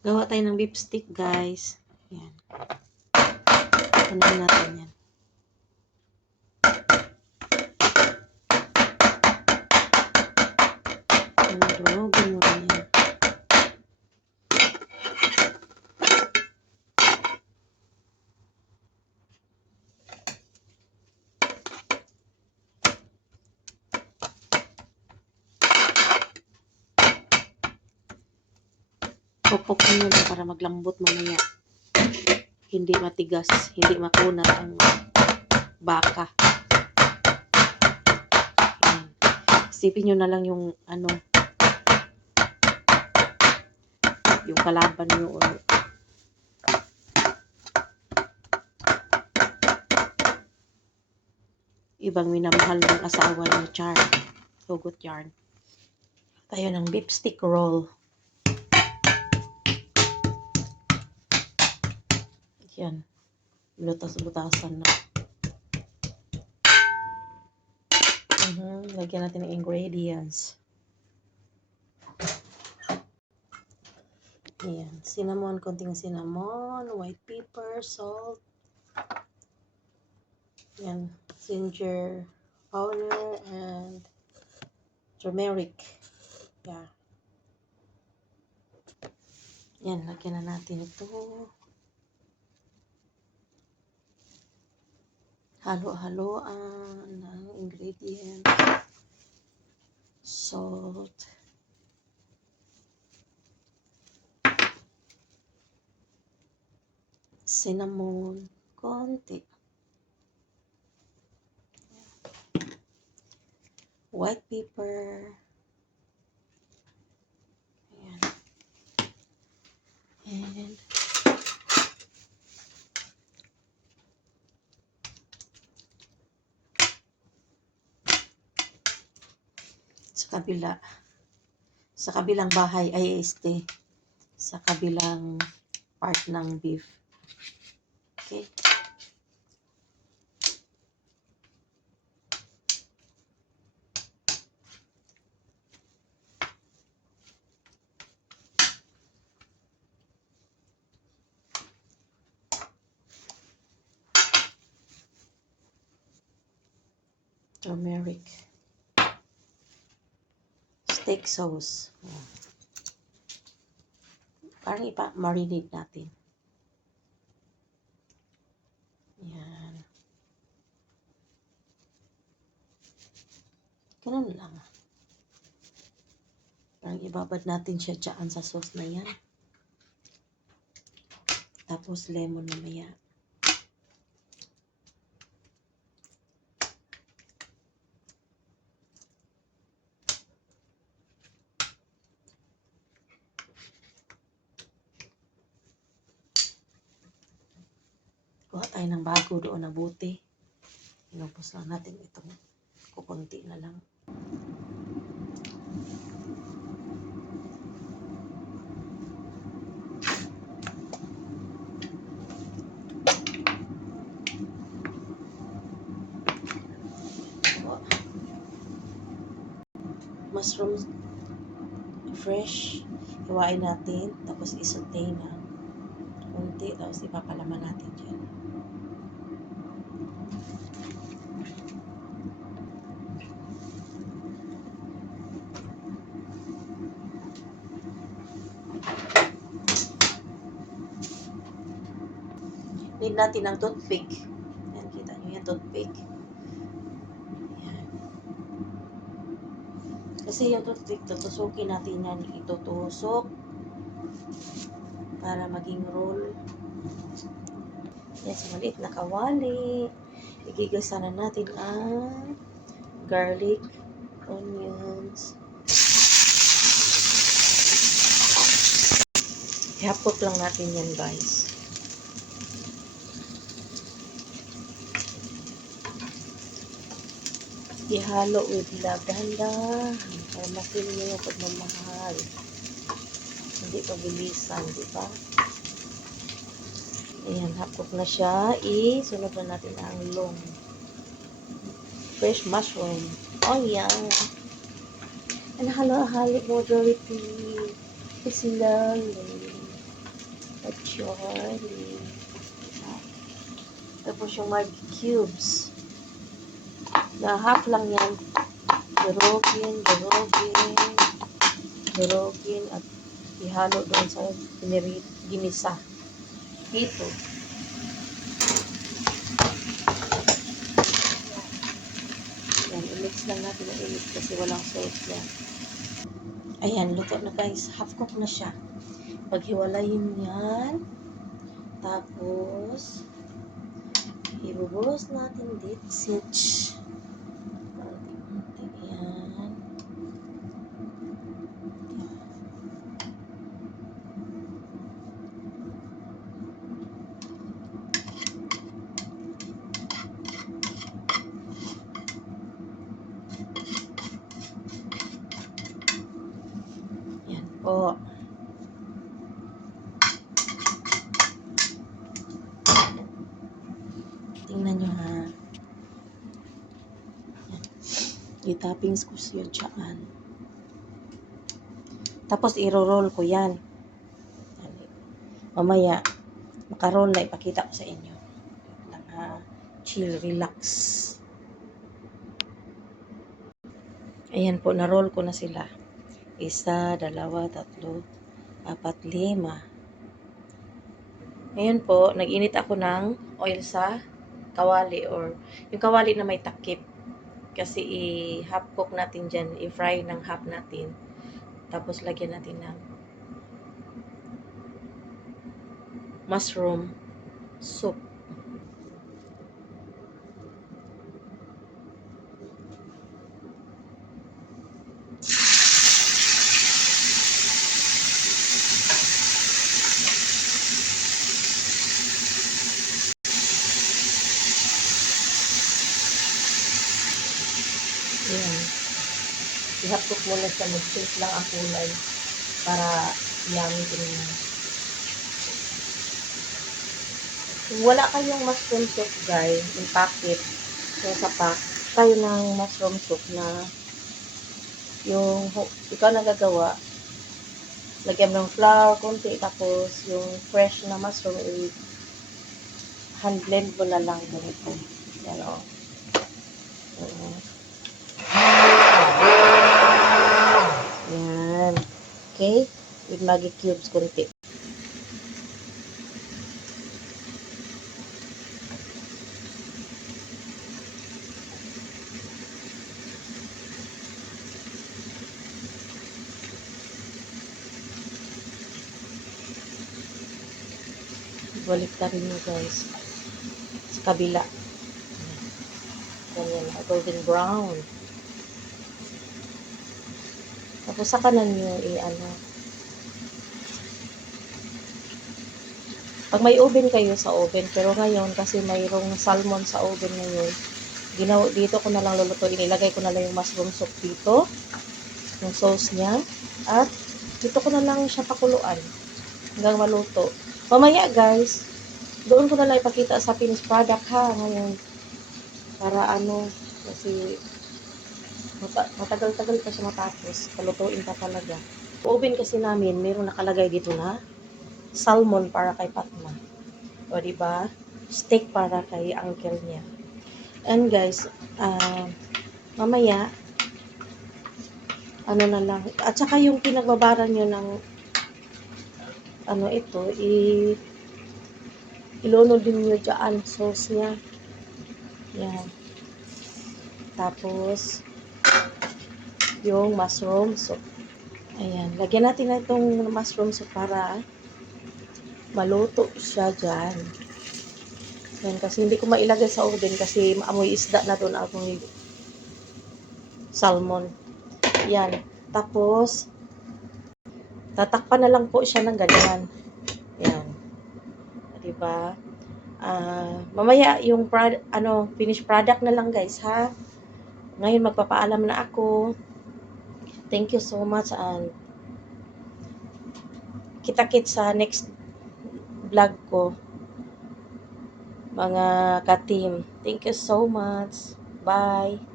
Gawa tayo ng beef stick, guys. Yan. Unahin natin yan. Durugin mo rin yan. Pupukin nyo lang para maglambot mamaya. Hindi matigas, hindi makunat ang baka. Ayan. Isipin nyo na lang yung yung kalaban nyo or ibang minamahal ng asawa nyo, char. Hugot yarn. Tayo ng beef stick roll. Yan. Butas-butasan na. Lagyan natin ng ingredients. Ayan. Cinnamon, konting cinnamon, white pepper, salt. Yan. Ginger powder and turmeric. Yeah. Yan. Lagyan na natin ito. Halo-haloan ng ingredients. Salt. Cinnamon. Konti. White pepper. Ayan. And sa kabilang bahay ay sa kabilang part ng beef. Okay. Turmeric. Steak sauce. Parang ipa-marinate natin. Yan. Ganun lang. Parang ibabad natin siya dyan sa sauce na yan. Tapos lemon mamaya. Kuha tayo ng bago doon na buti. Inubos lang natin itong kukunti na lang. Mushrooms fresh. Hiwain natin. Tapos isaute na. Kunti. Tapos ipapalaman natin dyan. Need natin ng toothpick. Yan, kita nyo yan, toothpick. Yan. Kasi yung toothpick, tutusukin natin yan. Itutusok para maging roll. Yan, sa maliit na kawali. Igigasa na natin ang garlic, onions. Ihapot lang natin yan, guys. Ihalo with love, dahan-dahan para ma-feel nyo yung pagmamahal. Hindi pabilisan, di ba? Ayan, hapok na siya. Isunod na natin ang long. Fresh mushroom. Oh, yan. And halo-halo moderately. Slowly. Charlie. Tapos yung Maggi cubes. Na half lang yan. Durugin at ihalo doon sa ginisa. Ito. Yan, i-mix lang natin ang init kasi walang sauce yan. Ayan, luto na guys. Half cook na siya. Paghiwalayin yan. Tapos, ibubuhos natin dito. Sitch. Yan. Yan po. Tingnan nyo ha. Yan. I-toppings ko siya dyan. Tapos i-roll ko yan. Mamaya, makaroll na ipakita ko sa inyo. Lang ha. Chill, relax. Ayan po, na-roll ko na sila. 1, 2, 3, 4, 5. Ngayon po, nag-init ako ng oil sa kawali or yung kawali na may takip. Kasi i-half cook natin dyan, i-fry ng half natin. Tapos lagyan natin ng mushroom soup. Ayan. I-half cook muna siya, mag-shake lang ang kulay para yummy din. Kung wala kayong mushroom soup guys, yung packet, yung sa pack, tayo ng mushroom soup na yung ikaw nagagawa, lagyan ng flour, konti, tapos yung fresh na mushroom, hand blend mo na lang ganito. Yan o. Yan. Okay? With Maggi cubes konti. Balik na rin nyo guys. Sa kabila. Ganyan. Golden brown. Tapos sa kanan nyo pag may oven kayo sa oven, pero ngayon kasi mayroong salmon sa oven ngayon, dito ko na lang lulutuin. Ilagay ko na lang yung mushroom soup dito, yung sauce niya, at dito ko na lang siya pakuluan hanggang maluto. Mamaya guys, doon ko na lang ipakita sa finished product ha, ngayon. Para kasi matagal-tagal pa siya matapos. Palutuin pa talaga. Oven kasi namin, mayroong nakalagay dito na salmon para kay Patma. O diba? Steak para kay uncle niya. And guys, mamaya, na lang. At saka yung pinagbabaran nyo ng ilunod din nyo dyan, sauce niya. Yan. Tapos, yung mushroom soup. Ayan. Lagyan natin na itong mushroom soup para maluto siya dyan. Yan. Kasi hindi ko mailagay sa oven kasi amoy isda na doon, amoy salmon. Yan. Tapos, tatakpan na lang po siya ng ganyan. Yan. Diba? Mamaya yung finished product na lang guys ha. Ngayon magpapaalam na ako. Thank you so much and kita-kits sa next vlog ko mga ka-team. Thank you so much. Bye.